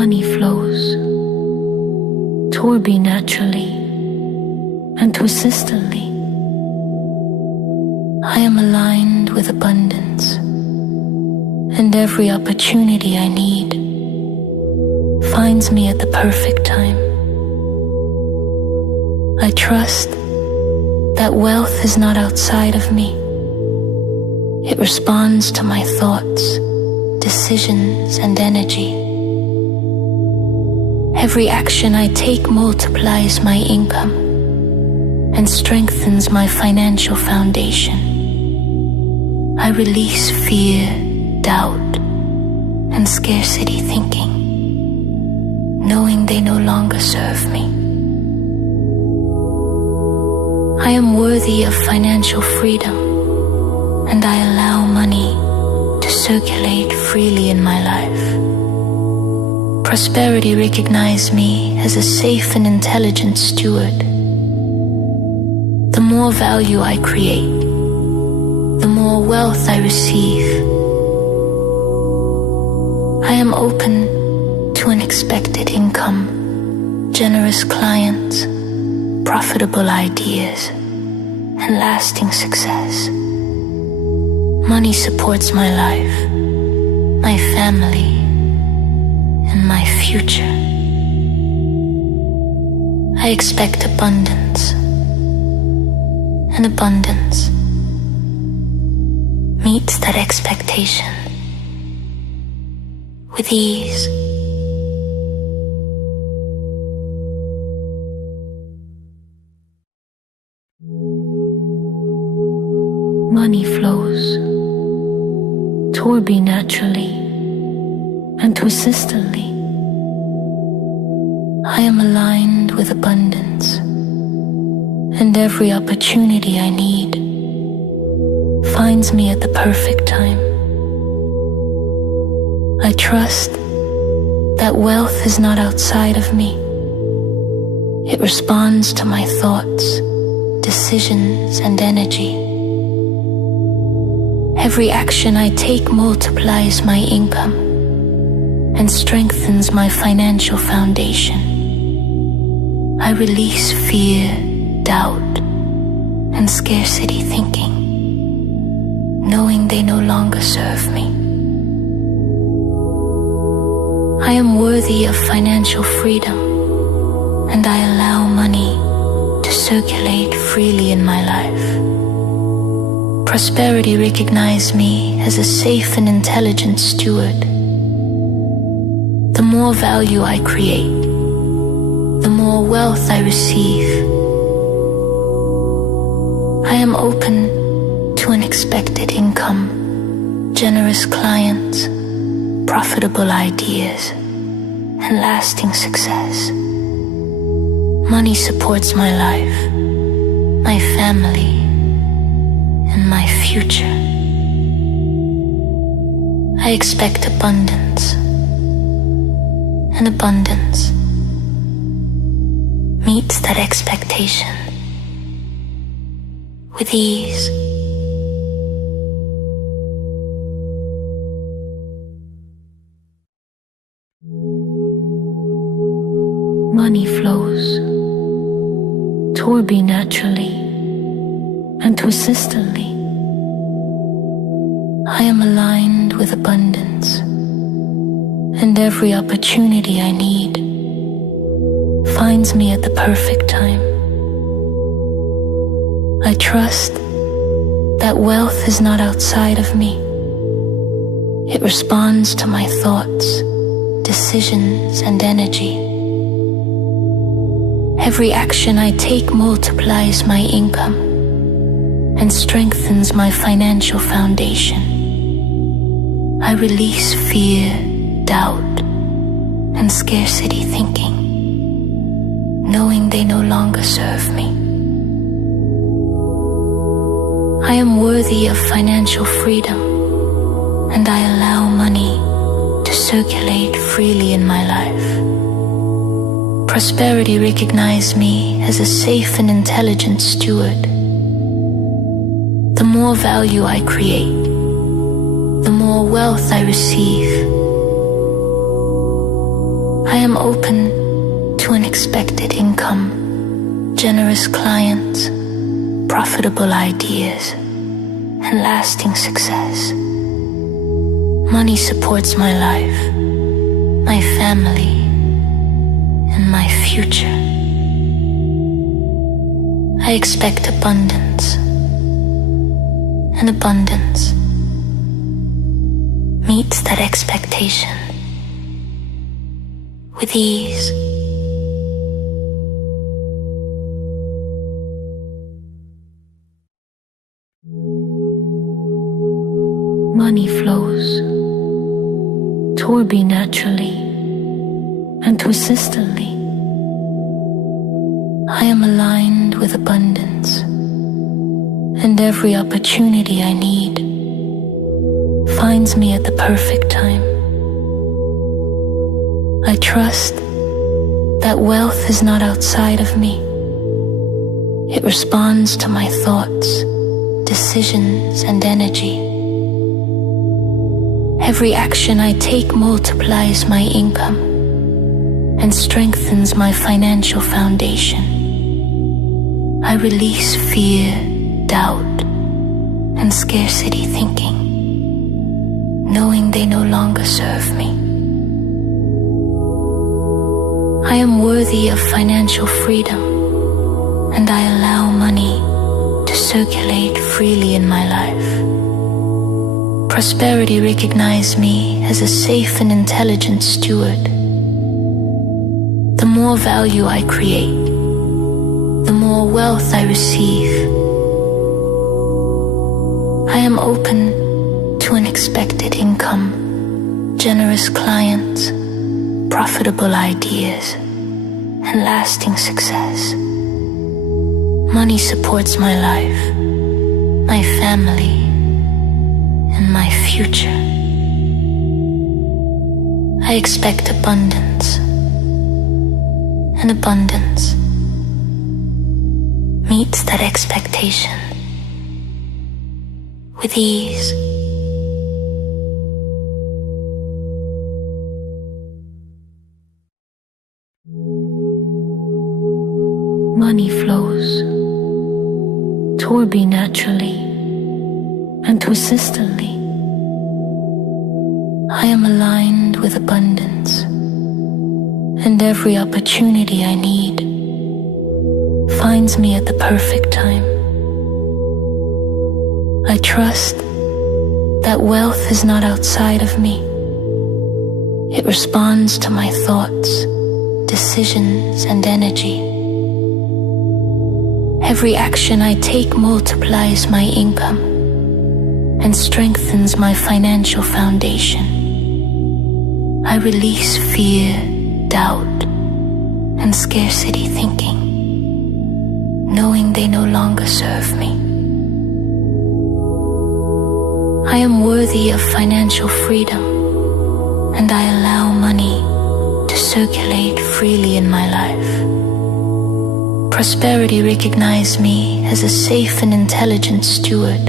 Money flows toward me naturally and persistently. I am aligned with abundance, and every opportunity I need finds me at the perfect time. I trust that wealth is not outside of me. It responds to my thoughts, decisions, and energy. Every action I take multiplies my income and strengthens my financial foundation. I release fear, doubt, and scarcity thinking, knowing they no longer serve me. I am worthy of financial freedom, and I allow money to circulate freely in my life. Prosperity recognizes me as a safe and intelligent steward. The more value I create, the more wealth I receive. I am open to unexpected income, generous clients, profitable ideas, and lasting success. Money supports my life, my family, and my future. I expect abundance, and abundance meets that expectation with ease. Money flows toward me naturally and persistently. I am aligned with abundance, and every opportunity I need finds me at the perfect time. I trust that wealth is not outside of me. It responds to my thoughts, decisions, and energy. Every action I take multiplies my income and strengthens my financial foundation. I release fear, doubt, and scarcity thinking, knowing they no longer serve me. I am worthy of financial freedom, and I allow money to circulate freely in my life. Prosperity recognizes me as a safe and intelligent steward. The more value I create, the more wealth I receive. I am open to unexpected income, generous clients, profitable ideas, and lasting success. Money supports my life, my family, and my future. I expect abundance, and abundance meets that expectation with ease. Money flows toward me naturally and persistently. I am aligned with abundance, and every opportunity I need finds me at the perfect time. I trust that wealth is not outside of me. It responds to my thoughts, decisions, and energy. Every action I take multiplies my income and strengthens my financial foundation. I release fear, doubt, and scarcity thinking, knowing they no longer serve me. I am worthy of financial freedom, and I allow money to circulate freely in my life. Prosperity recognizes me as a safe and intelligent steward. The more value I create, the more wealth I receive. am open to unexpected income, generous clients, profitable ideas, and lasting success. Money supports my life, my family, and my future. I expect abundance, and abundance meets that expectation with ease. Money flows toward me naturally and persistently. I am aligned with abundance, and every opportunity I need finds me at the perfect time. I trust that wealth is not outside of me. It responds to my thoughts, decisions, and energy. Every action I take multiplies my income and strengthens my financial foundation. I release fear, doubt, and scarcity thinking, knowing they no longer serve me. I am worthy of financial freedom, and I allow money to circulate freely in my life. Prosperity recognizes me as a safe and intelligent steward. The more value I create, the more wealth I receive. I am open to unexpected income, generous clients, profitable ideas, and lasting success. Money supports my life, my family, and my future. I expect abundance, and abundance meets that expectation with ease. Money flows toward me naturally and persistently. I am aligned with abundance, and every opportunity I need finds me at the perfect time. I trust that wealth is not outside of me. It responds to my thoughts, decisions, and energy. Every action I take multiplies my income and strengthens my financial foundation. I release fear, doubt, and scarcity thinking, knowing they no longer serve me. I am worthy of financial freedom, and I allow money to circulate freely in my life. Prosperity recognizes me as a safe and intelligent steward.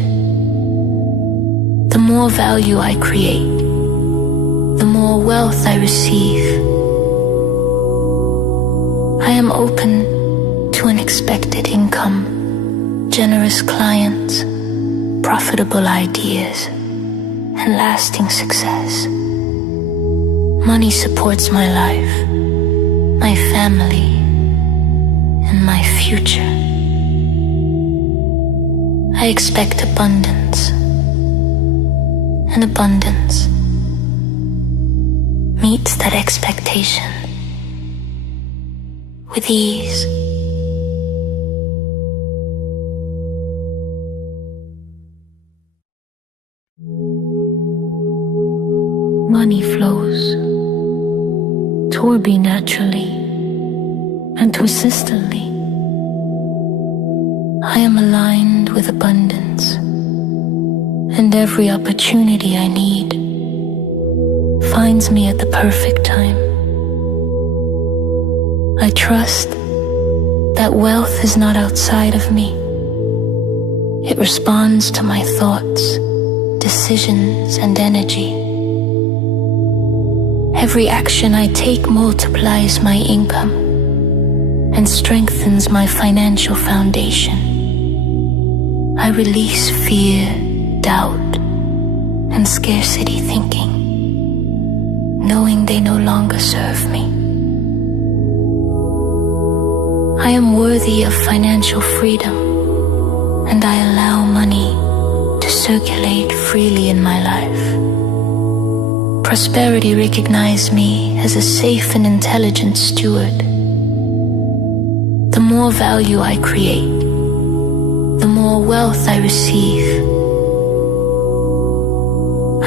The more value I create, the more wealth I receive. I am open to unexpected income, generous clients, profitable ideas, and lasting success. Money supports my life, my family, and my future. I expect abundance, and abundance meets that expectation with ease. Money flows toward me naturally and persistently. I am aligned with abundance, and every opportunity I need finds me at the perfect time. I trust that wealth is not outside of me. It responds to my thoughts, decisions, and energy. Every action I take multiplies my income and strengthens my financial foundation. I release fear, doubt, and scarcity thinking, knowing they no longer serve me. I am worthy of financial freedom, and I allow money to circulate freely in my life. Prosperity recognizes me as a safe and intelligent steward. The more value I create, the more wealth I receive.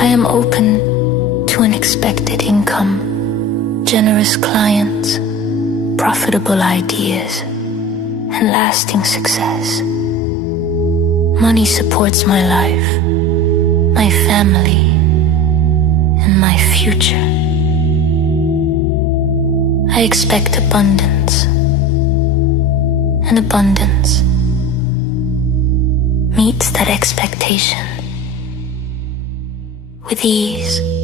I am open to unexpected income, generous clients, profitable ideas, and lasting success. Money supports my life, my family, and my future. I expect abundance, and abundance meets that expectation with ease.